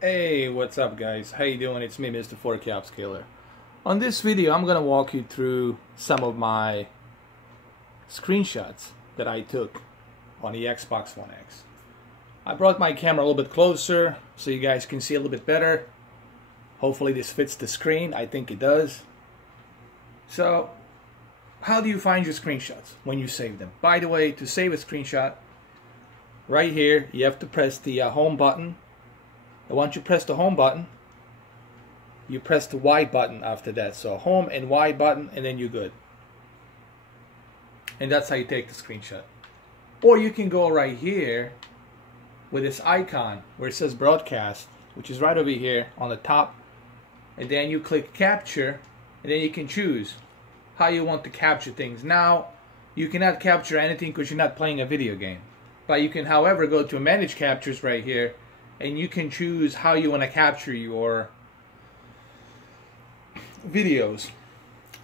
Hey, what's up guys? How you doing? It's me, Mr. 4K Upscaler. On this video, I'm gonna walk you through some of my screenshots that I took on the Xbox One X. I brought my camera a little bit closer so you guys can see a little bit better. Hopefully this fits the screen. I think it does. So, how do you find your screenshots when you save them? By the way, to save a screenshot, right here, you have to press the home button. And once you press the home button, you press the Y button after that. So home and Y button, and then you're good. And that's how you take the screenshot. Or you can go right here with this icon where it says broadcast, which is right over here on the top. And then you click capture, and then you can choose how you want to capture things. Now, you cannot capture anything because you're not playing a video game. But you can, however, go to manage captures right here, and you can choose how you want to capture your videos.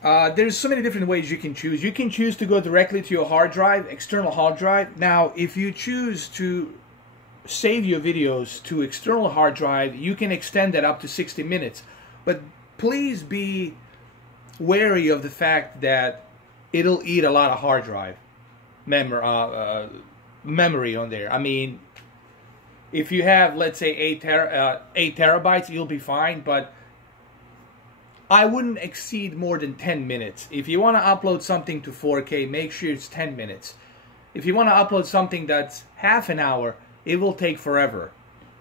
There's so many different ways you can choose. You can choose to go directly to your hard drive, external hard drive. Now, if you choose to save your videos to external hard drive, you can extend that up to 60 minutes. But please be wary of the fact that it'll eat a lot of hard drive memory on there. I mean, if you have, let's say, 8 terabytes, you'll be fine, but I wouldn't exceed more than 10 minutes. If you want to upload something to 4K, make sure it's 10 minutes. If you want to upload something that's half an hour, it will take forever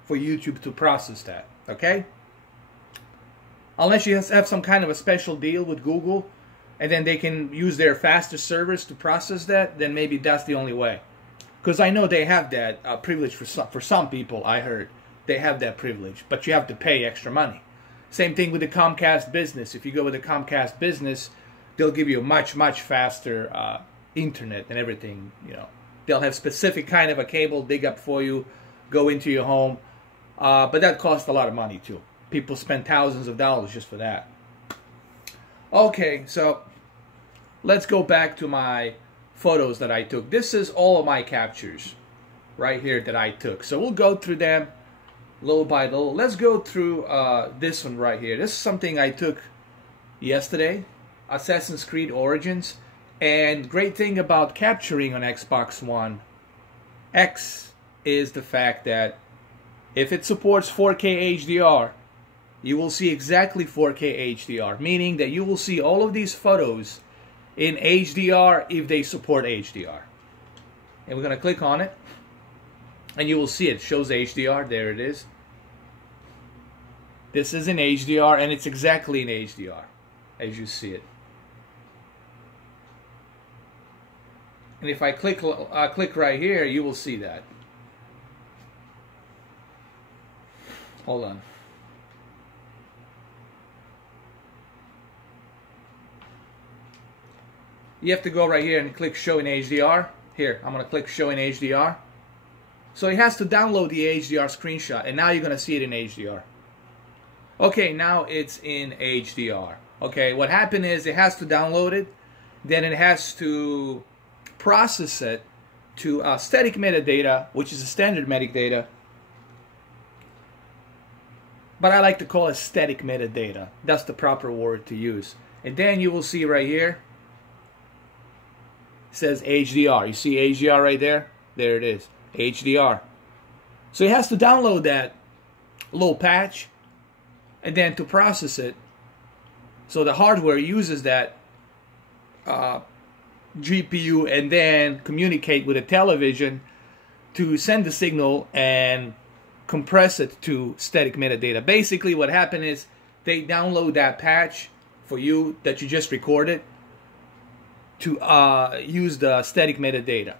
for YouTube to process that, okay? Unless you have some kind of a special deal with Google, and then they can use their faster servers to process that, then maybe that's the only way. Because I know they have that privilege for some people, I heard. They have that privilege, but you have to pay extra money. Same thing with the Comcast Business. If you go with the Comcast Business, they'll give you a much faster internet and everything. You know, they'll have specific kind of a cable dig up for you, go into your home, but that costs a lot of money too. People spend thousands of dollars just for that. Okay, so let's go back to my photos that I took. This is all of my captures right here that I took. So we'll go through them little by little. Let's go through this one right here. This is something I took yesterday, Assassin's Creed Origins. And great thing about capturing on Xbox One X is the fact that if it supports 4K HDR, you will see exactly 4K HDR, meaning that you will see all of these photos in HDR if they support HDR. And we're going to click on it, and you will see it shows HDR. There it is. This is in HDR, and it's exactly in HDR as you see it. And if I click right here, you will see that. Hold on. You have to go right here and click show in HDR. Here, I'm going to click show in HDR. So it has to download the HDR screenshot, and now you're going to see it in HDR. Okay, now it's in HDR. Okay, what happened is it has to download it, then it has to process it to static metadata, which is a standard metadata. But I like to call it static metadata. That's the proper word to use. And then you will see right here, it says HDR. You see HDR right there? There it is. HDR. So it has to download that little patch, and then to process it, so the hardware uses that GPU and then communicate with the television to send the signal and compress it to static metadata. Basically what happened is they download that patch for you that you just recorded to use the static metadata,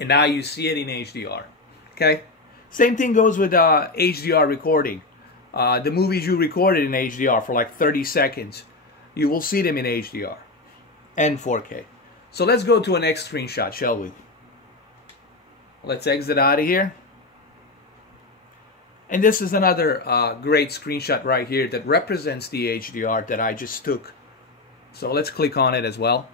and now you see it in HDR. Okay, same thing goes with HDR recording. The movies you recorded in HDR for like 30 seconds, you will see them in HDR and 4K. So let's go to a next screenshot, shall we? Let's exit out of here. And this is another great screenshot right here that represents the HDR that I just took. So let's click on it as well.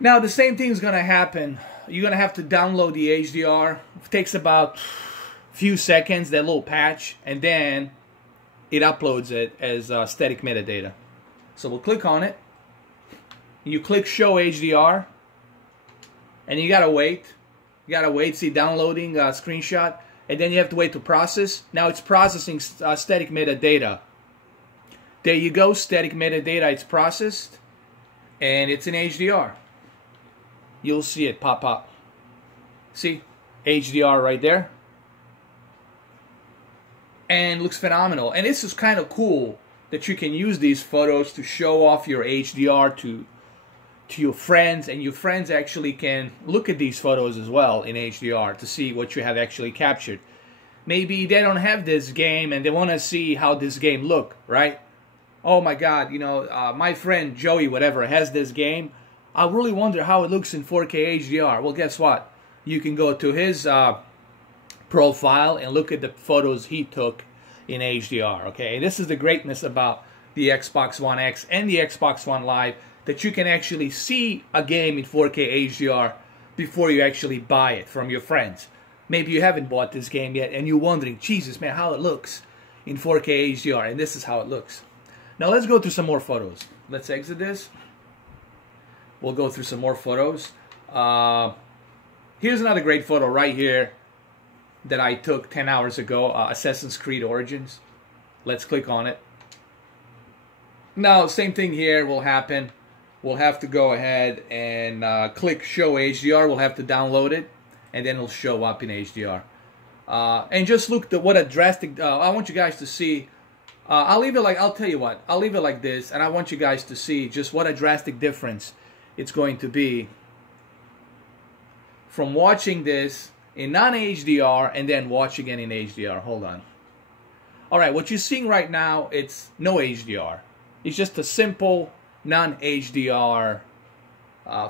Now the same thing is going to happen. You're going to have to download the HDR. It takes about few seconds, that little patch, and then it uploads it as static metadata. So we'll click on it. You click Show HDR, and you gotta wait. You gotta wait. See, downloading screenshot, and then you have to wait to process. Now it's processing static metadata. There you go, static metadata. It's processed, and it's in HDR. You'll see it pop up. See, HDR right there. And looks phenomenal. And this is kind of cool that you can use these photos to show off your HDR to your friends, and your friends actually can look at these photos as well in HDR to see what you have actually captured. Maybe they don't have this game and they want to see how this game look, right? Oh my God, you know, my friend Joey, whatever, has this game. I really wonder how it looks in 4K HDR. Well, guess what? You can go to his profile and look at the photos he took in HDR, okay? And this is the greatness about the Xbox One X and the Xbox One Live, that you can actually see a game in 4K HDR before you actually buy it from your friends. Maybe you haven't bought this game yet and you're wondering, Jesus, man, how it looks in 4K HDR, and this is how it looks. Now let's go through some more photos. Let's exit this. We'll go through some more photos. Here's another great photo right here that I took 10 hours ago, Assassin's Creed Origins. Let's click on it. Now, same thing here will happen. We'll have to go ahead and click Show HDR. We'll have to download it, and then it'll show up in HDR. And just look at what a drastic. I want you guys to see. I'll leave it like. I'll tell you what. I'll leave it like this, and I want you guys to see just what a drastic difference it's going to be from watching this in non-HDR and then watching it in HDR. Hold on. All right, what you're seeing right now, it's no HDR. It's just a simple non-HDR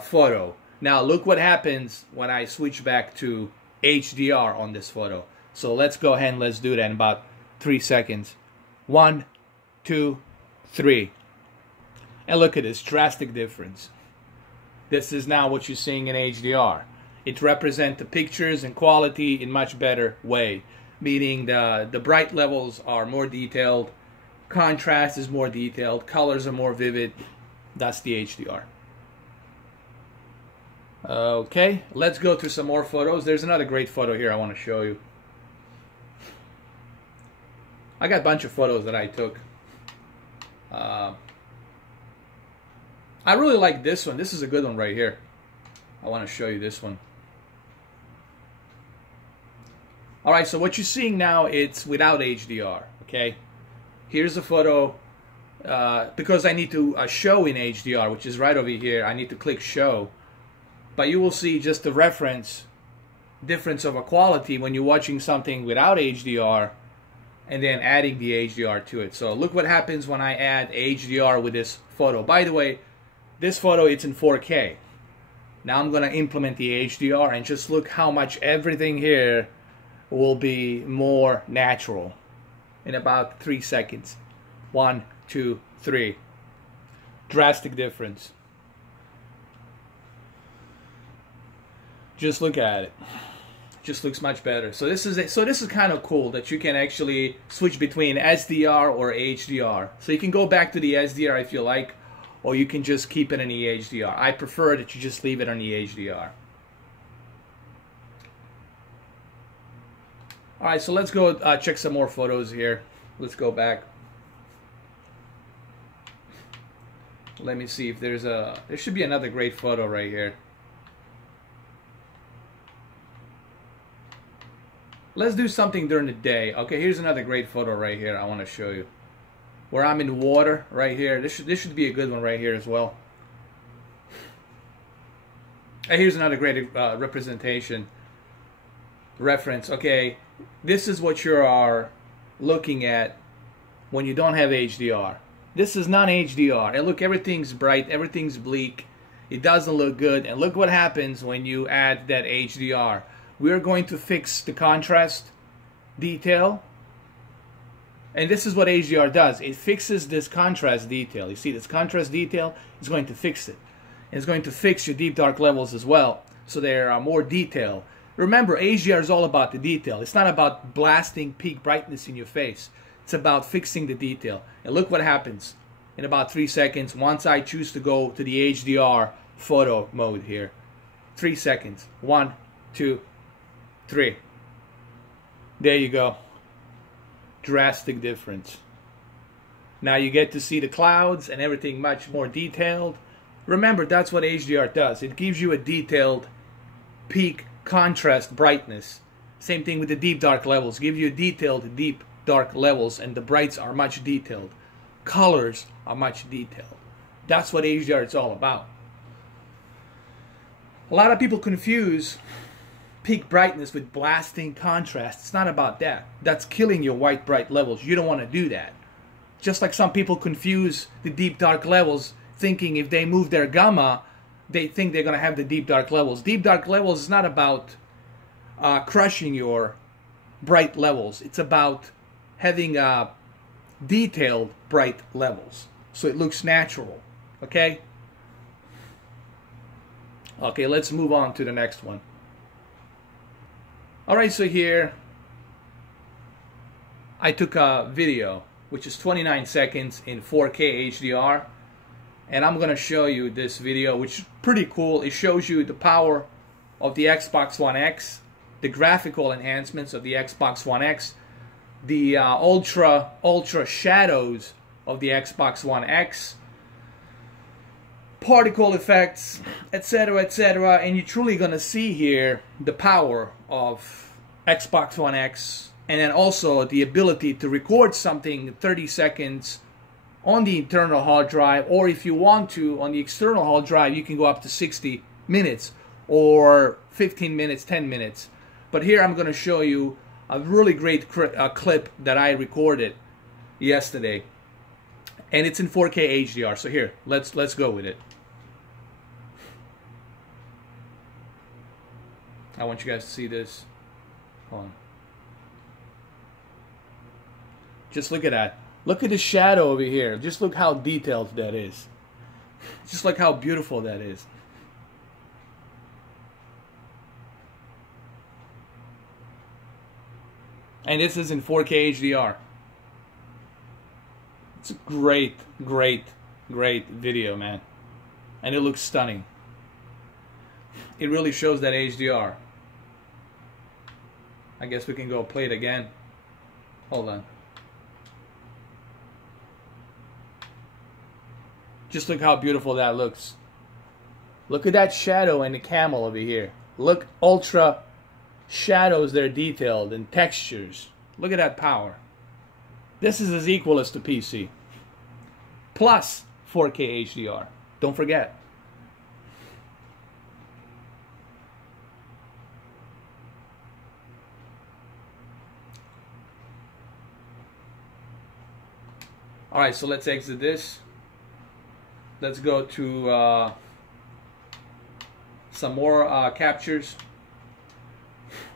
photo. Now look what happens when I switch back to HDR on this photo. So let's go ahead and let's do that in about 3 seconds. 1, 2, 3. And look at this drastic difference. This is now what you're seeing in HDR. It represents the pictures and quality in much better way, meaning the bright levels are more detailed, contrast is more detailed, colors are more vivid. That's the HDR. Okay, let's go through some more photos. There's another great photo here I want to show you. I got a bunch of photos that I took. I really like this one. This is a good one right here. I want to show you this one. Alright, so what you're seeing now, it's without HDR, okay? Here's a photo. Because I need to show in HDR, which is right over here, I need to click Show. But you will see just the difference of a quality when you're watching something without HDR and then adding the HDR to it. So look what happens when I add HDR with this photo. By the way, this photo, it's in 4K. Now I'm going to implement the HDR, and just look how much everything here will be more natural in about 3 seconds. 1, 2, 3. Drastic difference. Just look at it. Just looks much better. So this is kind of cool that you can actually switch between SDR or HDR. So you can go back to the SDR if you like, or you can just keep it in the HDR. I prefer that you just leave it on the HDR. All right, so let's go check some more photos here. Let's go back. Let me see if there should be another great photo right here. Let's do something during the day. Okay, here's another great photo right here I want to show you. Where I'm in water right here. This should be a good one right here as well. And here's another great reference. Okay, this is what you are looking at when you don't have HDR. This is not HDR. And look, everything's bright, everything's bleak. It doesn't look good. And look what happens when you add that HDR. We're going to fix the contrast detail. And this is what HDR does. It fixes this contrast detail. You see this contrast detail? It's going to fix it. And it's going to fix your deep dark levels as well, so they are more detailed. Remember, HDR is all about the detail. It's not about blasting peak brightness in your face. It's about fixing the detail. And look what happens in about 3 seconds once I choose to go to the HDR photo mode here. 3 seconds. 1, 2, 3. There you go. Drastic difference. Now you get to see the clouds and everything much more detailed. Remember, that's what HDR does. It gives you a detailed peak contrast brightness. Same thing with the deep dark levels. Give you detailed deep dark levels, and the brights are much detailed. Colors are much detailed. That's what HDR is all about. A lot of people confuse peak brightness with blasting contrast. It's not about that. That's killing your white bright levels. You don't want to do that. Just like some people confuse the deep dark levels, thinking if they move their gamma, they think they're going to have the deep dark levels. Deep dark levels is not about crushing your bright levels. It's about having detailed bright levels, so it looks natural. Okay? Okay, let's move on to the next one. Alright, so here I took a video which is 29 seconds in 4K HDR, and I'm gonna show you this video, which is pretty cool. It shows you the power of the Xbox One X, the graphical enhancements of the Xbox One X, the ultra shadows of the Xbox One X, particle effects, etc., etc. And you're truly gonna see here the power of Xbox One X, and then also the ability to record something 30 seconds on the internal hard drive, or if you want to, on the external hard drive, you can go up to 60 minutes or 15 minutes, 10 minutes. But here I'm going to show you a really great clip that I recorded yesterday, and it's in 4K HDR. So here, let's go with it. I want you guys to see this. Hold on. Just look at that. Look at the shadow over here. Just look how detailed that is. Just look how beautiful that is. And this is in 4K HDR. It's a great, great, great video, man. And it looks stunning. It really shows that HDR. I guess we can go play it again. Hold on. Just look how beautiful that looks. Look at that shadow and the camel over here. Look, ultra shadows, they're detailed, and textures. Look at that power. This is as equal as to PC. Plus 4K HDR. Don't forget. Alright, so let's exit this. Let's go to some more captures.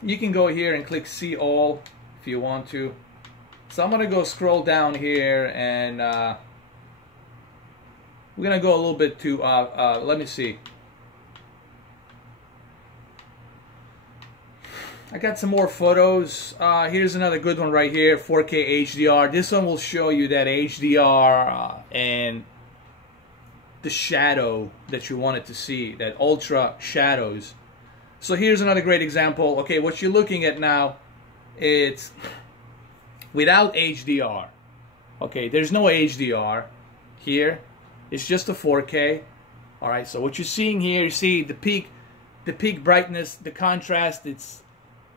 You can go here and click see all if you want to. So I'm gonna go scroll down here, and we're gonna go a little bit to let me see. I got some more photos. Here's another good one right here, 4K HDR. This one will show you that HDR and the shadow that you wanted to see, that ultra shadows. So here's another great example. Okay, what you're looking at now, it's without HDR. Okay, there's no HDR here. It's just a 4K. All right, so what you're seeing here, you see the peak brightness, the contrast, it's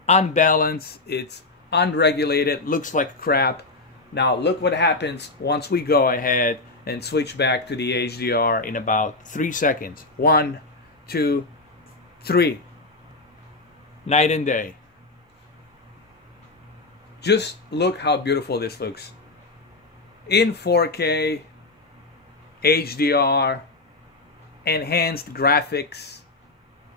unbalanced, it's unregulated, looks like crap. Now look what happens once we go ahead and switch back to the HDR in about 3 seconds. 1, 2, 3. Night and day. Just look how beautiful this looks. In 4K, HDR, enhanced graphics,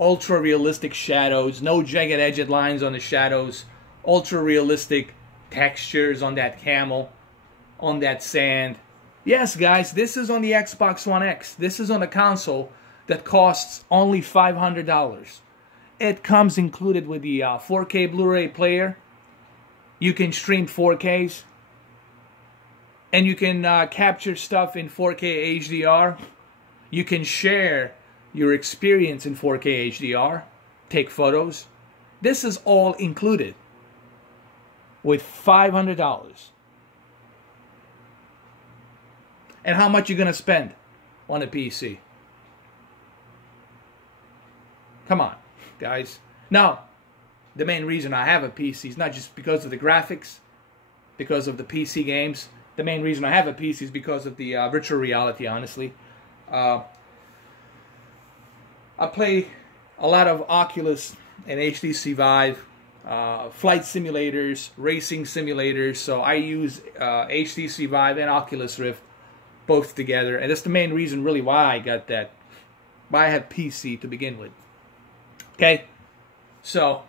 ultra realistic shadows, no jagged edged lines on the shadows, ultra realistic textures on that camel, on that sand. Yes, guys, this is on the Xbox One X. This is on a console that costs only $500. it comes included with the 4K Blu-ray player. You can stream 4Ks. And you can capture stuff in 4K HDR. You can share your experience in 4K HDR. Take photos. This is all included with $500. And how much you're going to spend on a PC? Come on, guys. Now, the main reason I have a PC is not just because of the graphics, because of the PC games. The main reason I have a PC is because of the virtual reality, honestly. I play a lot of Oculus and HTC Vive, flight simulators, racing simulators. So I use HTC Vive and Oculus Rift both together. And that's the main reason really why I got that, why I have PC to begin with. Okay? So,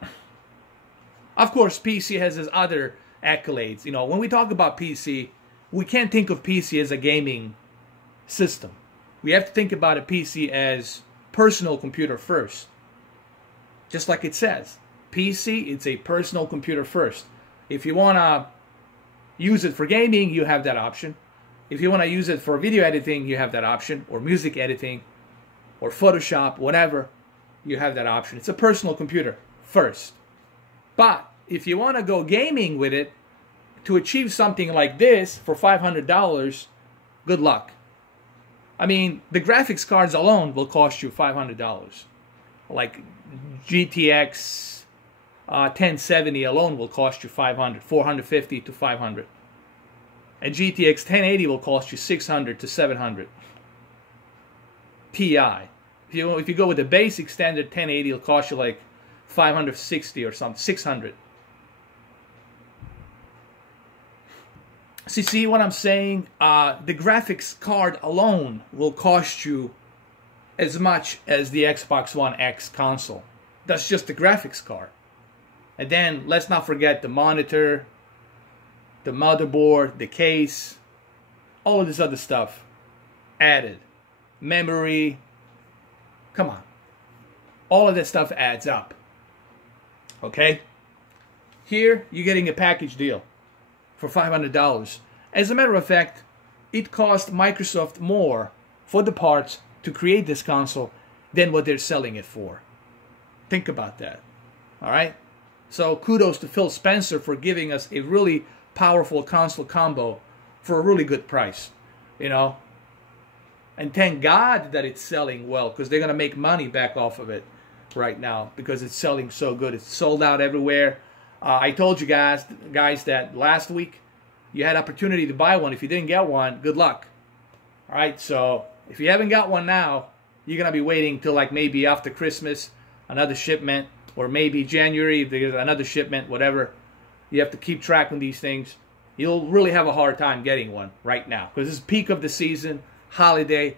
of course, PC has its other accolades. You know, when we talk about PC, we can't think of PC as a gaming system. We have to think about a PC as personal computer first. Just like it says. PC, it's a personal computer first. If you want to use it for gaming, you have that option. If you want to use it for video editing, you have that option. Or music editing. Or Photoshop, whatever. You have that option. It's a personal computer first. But if you want to go gaming with it, to achieve something like this for $500, good luck. I mean, the graphics cards alone will cost you $500. Like GTX 1070 alone will cost you $500, $450 to $500. And GTX 1080 will cost you $600 to $700. Ti. If you go with the basic standard 1080, it'll cost you like $560 or something, $600. See what I'm saying? The graphics card alone will cost you as much as the Xbox One X console. That's just the graphics card. And then let's not forget the monitor, the motherboard, the case, all of this other stuff added. Memory. Come on. All of that stuff adds up. Okay? Here, you're getting a package deal for $500. As a matter of fact, it cost Microsoft more for the parts to create this console than what they're selling it for. Think about that. Alright? So kudos to Phil Spencer for giving us a really powerful console combo for a really good price. You know? And thank God that it's selling well, because they're going to make money back off of it right now because it's selling so good. It's sold out everywhere. I told you guys that last week you had opportunity to buy one. If you didn't get one, good luck. All right, so if you haven't got one now, you're going to be waiting till like maybe after Christmas, another shipment, or maybe January, if there's another shipment, whatever. You have to keep track on these things. You'll really have a hard time getting one right now because this is peak of the season, holiday.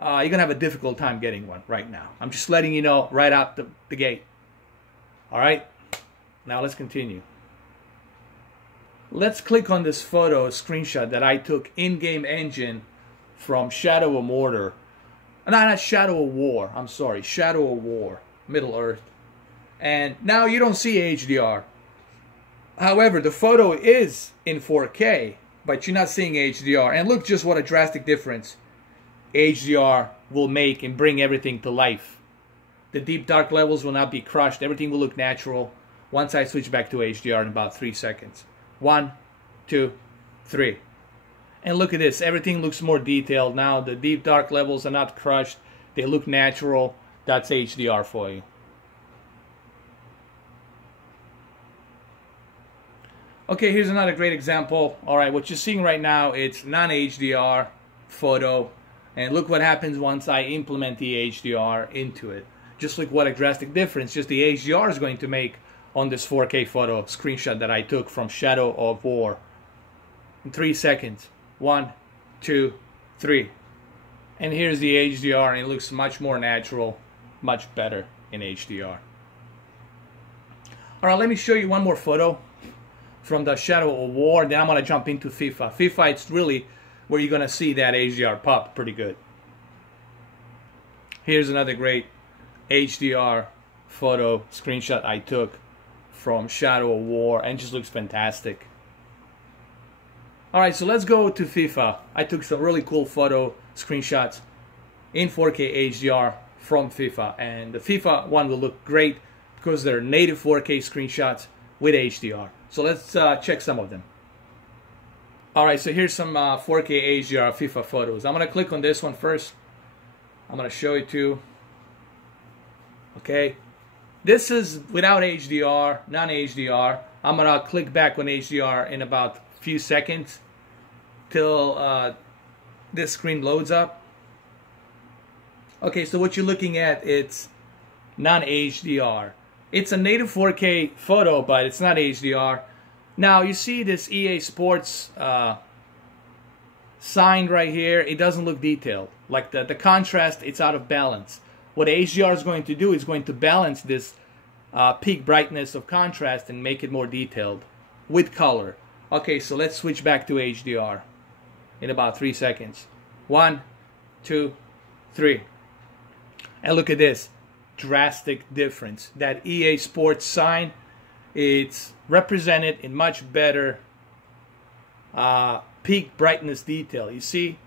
You're going to have a difficult time getting one right now. I'm just letting you know right out the gate. All right? Now let's continue. Let's click on this photo screenshot that I took in-game engine from Shadow of Mordor. Not Shadow of War. I'm sorry. Shadow of War. Middle Earth. And now you don't see HDR. However, the photo is in 4K, but you're not seeing HDR. And look just what a drastic difference HDR will make and bring everything to life. The deep dark levels will not be crushed. Everything will look natural once I switch back to HDR in about 3 seconds. 1, 2, 3. And look at this. Everything looks more detailed now. The deep dark levels are not crushed. They look natural. That's HDR for you. Okay, here's another great example. Alright, what you're seeing right now, it's non-HDR photo. And look what happens once I implement the HDR into it. Just look what a drastic difference just the HDR is going to make on this 4K photo screenshot that I took from Shadow of War. In 3 seconds. 1, 2, 3. And here's the HDR, and it looks much more natural, much better in HDR. Alright, let me show you one more photo from the Shadow of War, then I'm going to jump into FIFA. FIFA, it's really where you're going to see that HDR pop pretty good. Here's another great HDR photo screenshot I took from Shadow of War, and just looks fantastic. Alright, so let's go to FIFA. I took some really cool photo screenshots in 4K HDR from FIFA, and the FIFA one will look great because they're native 4K screenshots with HDR. So let's check some of them. Alright, so here's some 4K HDR FIFA photos. I'm going to click on this one first. I'm going to show it to you. Okay, this is without HDR, non-HDR. I'm going to click back on HDR in about a few seconds till this screen loads up. Okay, so what you're looking at, it's non-HDR. It's a native 4K photo, but it's not HDR. Now, you see this EA Sports sign right here. It doesn't look detailed. Like the contrast, it's out of balance. What HDR is going to do is going to balance this peak brightness of contrast and make it more detailed with color. Okay, so let's switch back to HDR in about 3 seconds. 1, 2, 3. And look at this drastic difference. That EA Sports sign, it's represented in much better peak brightness detail. You see?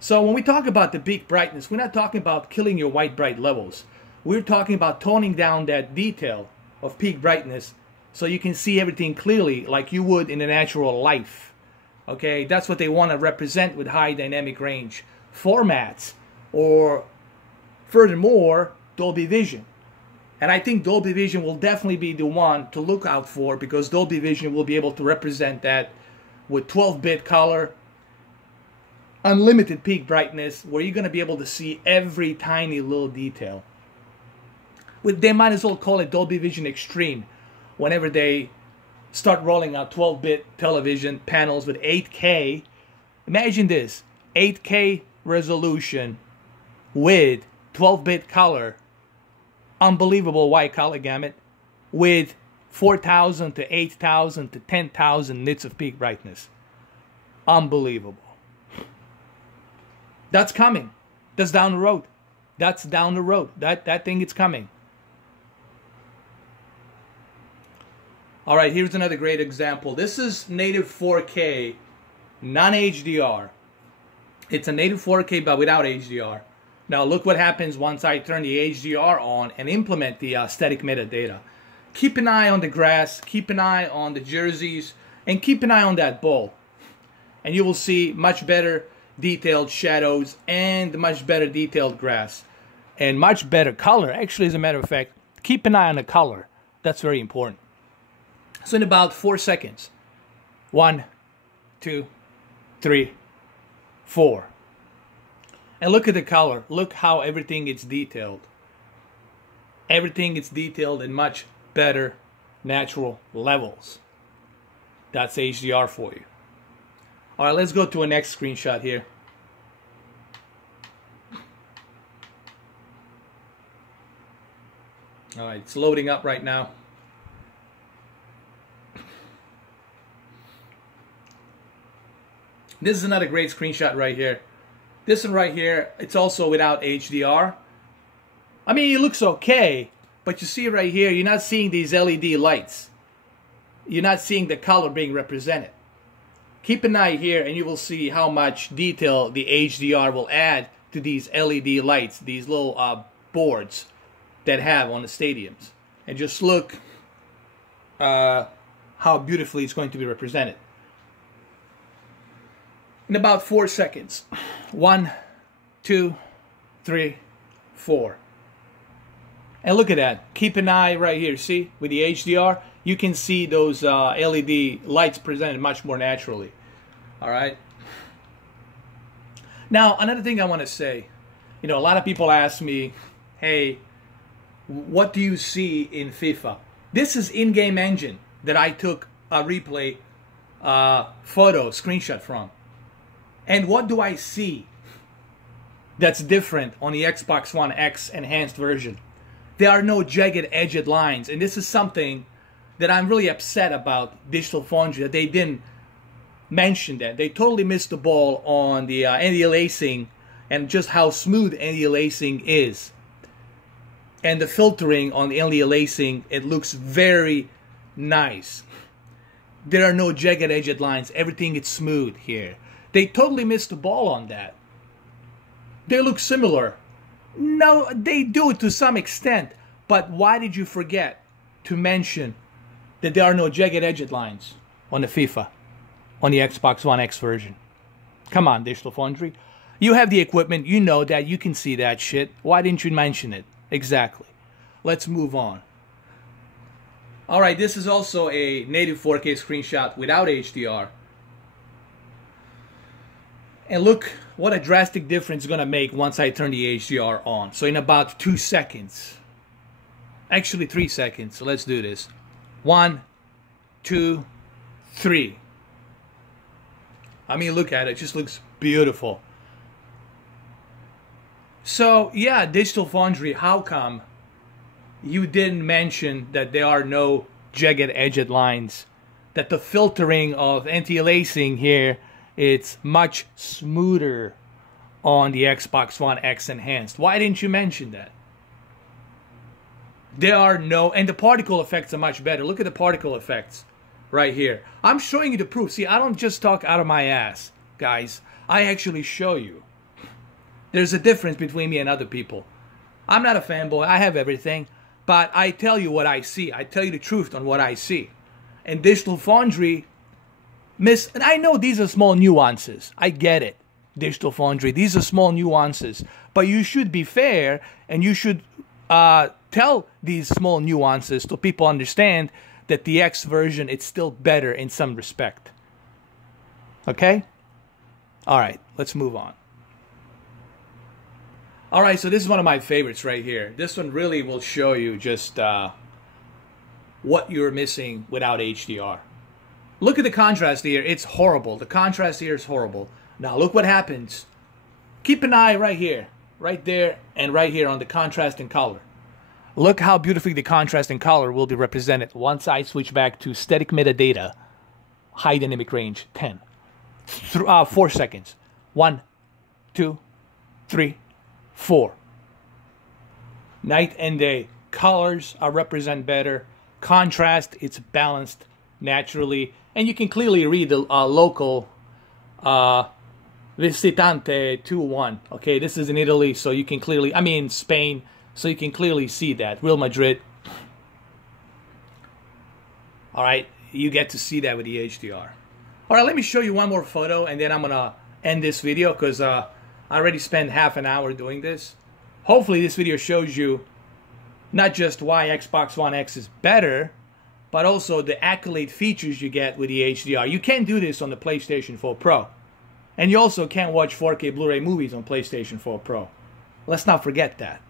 So when we talk about the peak brightness, we're not talking about killing your white bright levels. We're talking about toning down that detail of peak brightness so you can see everything clearly like you would in a natural life. Okay, that's what they want to represent with high dynamic range formats, or furthermore, Dolby Vision. And I think Dolby Vision will definitely be the one to look out for, because Dolby Vision will be able to represent that with 12-bit color, unlimited peak brightness, where you're going to be able to see every tiny little detail. They might as well call it Dolby Vision Extreme whenever they start rolling out 12-bit television panels with 8K. Imagine this, 8K resolution with 12-bit color, unbelievable white color gamut, with 4,000 to 8,000 to 10,000 nits of peak brightness. Unbelievable. That's coming. That's down the road. That's down the road. That thing is coming. All right, here's another great example. This is native 4K, non-HDR. It's a native 4K but without HDR. Now look what happens once I turn the HDR on and implement the static metadata. Keep an eye on the grass, keep an eye on the jerseys, and keep an eye on that ball. And you will see much better detailed shadows and much better detailed grass. And much better color. Actually, as a matter of fact, keep an eye on the color. That's very important. So in about 4 seconds. 1, 2, 3, 4. And look at the color. Look how everything is detailed. Everything is detailed in much better natural levels. That's HDR for you. All right, let's go to a next screenshot here. All right, it's loading up right now. This is another great screenshot right here. This one right here, it's also without HDR. I mean, it looks okay, but you see right here, you're not seeing these LED lights. You're not seeing the color being represented. Keep an eye here and you will see how much detail the HDR will add to these LED lights, these little boards that have on the stadiums. And just look how beautifully it's going to be represented. In about 4 seconds. 1, 2, 3, 4. And look at that. Keep an eye right here. See, with the HDR, you can see those LED lights presented much more naturally. All right. Now, another thing I want to say, you know, a lot of people ask me, hey, what do you see in FIFA? This is in-game engine that I took a replay photo screenshot from. And what do I see that's different on the Xbox One X enhanced version? There are no jagged edged lines, and this is something that I'm really upset about Digital Foundry, that they didn't mention that. They totally missed the ball on the anti-aliasing and just how smooth anti-aliasing is. and the filtering on the anti-aliasing, it looks very nice. There are no jagged edged lines. Everything is smooth here. They totally missed the ball on that. They look similar. No, they do to some extent. But why did you forget to mention that there are no jagged edged lines on the FIFA, on the Xbox One X version? Come on, Digital Foundry. You have the equipment. You know that. You can see that shit. Why didn't you mention it? Exactly. Let's move on. Alright, this is also a native 4K screenshot without HDR. And look what a drastic difference it's going to make once I turn the HDR on. So in about 2 seconds. Actually 3 seconds. So let's do this. 1, 2, 3. I mean, look at it. It just looks beautiful. So, yeah, Digital Foundry, how come you didn't mention that there are no jagged edged lines? That the filtering of anti-aliasing here, it's much smoother on the Xbox One X Enhanced. Why didn't you mention that? There are no, and the particle effects are much better. Look at the particle effects right here. I'm showing you the proof. See, I don't just talk out of my ass, guys. I actually show you. There's a difference between me and other people. I'm not a fanboy. I have everything. But I tell you what I see. I tell you the truth on what I see. And Digital Foundry and I know these are small nuances. I get it, Digital Foundry. These are small nuances. But you should be fair, and you should tell these small nuances so people understand that the X version is still better in some respect. Okay? Alright, let's move on. Alright, so this is one of my favorites right here. This one really will show you just what you're missing without HDR. Look at the contrast here. It's horrible. The contrast here is horrible. Now look what happens. Keep an eye right here, right there, and right here on the contrast and color. Look how beautifully the contrast and color will be represented once I switch back to static metadata, high dynamic range 10. 4 seconds. 1, 2, 3, 4. Night and day. Colors are represented better. Contrast, it's balanced naturally. And you can clearly read the local Visitante 2-1. Okay, this is in Italy, so you can clearly, I mean Spain, so you can clearly see that. Real Madrid. Alright, you get to see that with the HDR. Alright, let me show you one more photo, and then I'm going to end this video, because I already spent half an hour doing this. Hopefully this video shows you not just why Xbox One X is better, but also the accolade features you get with the HDR. You can't do this on the PlayStation 4 Pro. And you also can't watch 4K Blu-ray movies on PlayStation 4 Pro. Let's not forget that.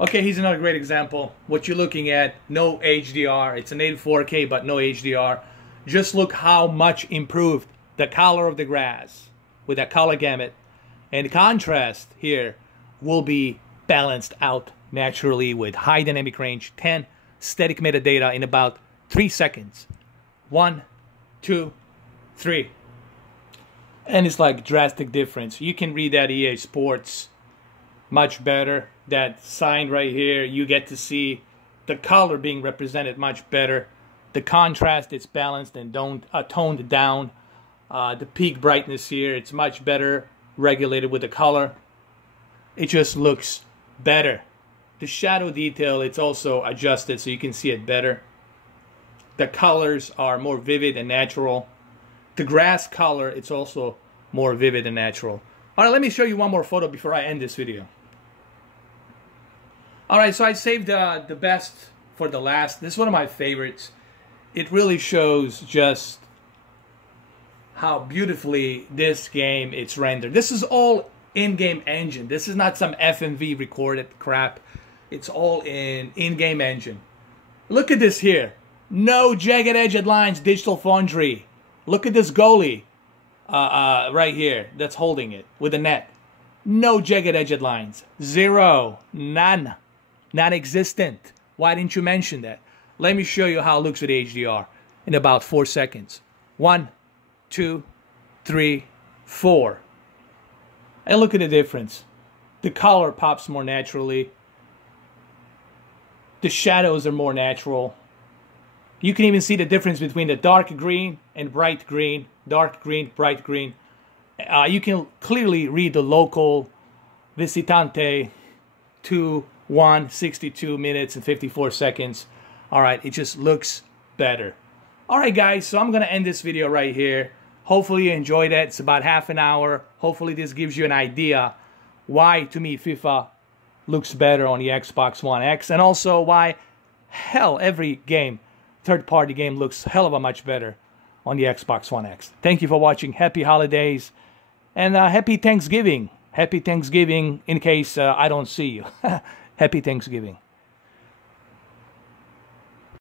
Okay, here's another great example. What you're looking at, no HDR. It's a native 4K, but no HDR. Just look how much improved the color of the grass with that color gamut. And the contrast here will be balanced out naturally with high dynamic range 10, static metadata in about 3 seconds. 1, 2, 3. And it's like drastic difference. You can read that EA Sports much better. That sign right here, you get to see the color being represented much better. The contrast, it's balanced and toned down. The peak brightness here, it's much better regulated with the color. It just looks better. The shadow detail, it's also adjusted so you can see it better. The colors are more vivid and natural. The grass color, it's also more vivid and natural. Alright, let me show you one more photo before I end this video. Alright, so I saved the best for the last. This is one of my favorites. It really shows just how beautifully this game it's rendered. This is all in-game engine. This is not some FMV recorded crap. It's all in-game engine. Look at this here. No jagged edged lines, Digital Foundry. Look at this goalie right here that's holding it with the net. No jagged edged lines. Zero. None. Non-existent. Why didn't you mention that? Let me show you how it looks with HDR in about 4 seconds. 1, 2, 3, 4. And look at the difference. The color pops more naturally. The shadows are more natural. You can even see the difference between the dark green and bright green, dark green, bright green. You can clearly read the local visitante 2:1, 62 minutes and 54 seconds. All right, it just looks better. All right, guys, so I'm going to end this video right here. Hopefully you enjoyed it. It's about half an hour. Hopefully this gives you an idea why, to me, FIFA looks better on the Xbox One X, and also why, hell, every game, third-party game, looks hell of a much better on the Xbox One X. Thank you for watching. Happy holidays, and happy Thanksgiving. Happy Thanksgiving in case I don't see you. Happy Thanksgiving.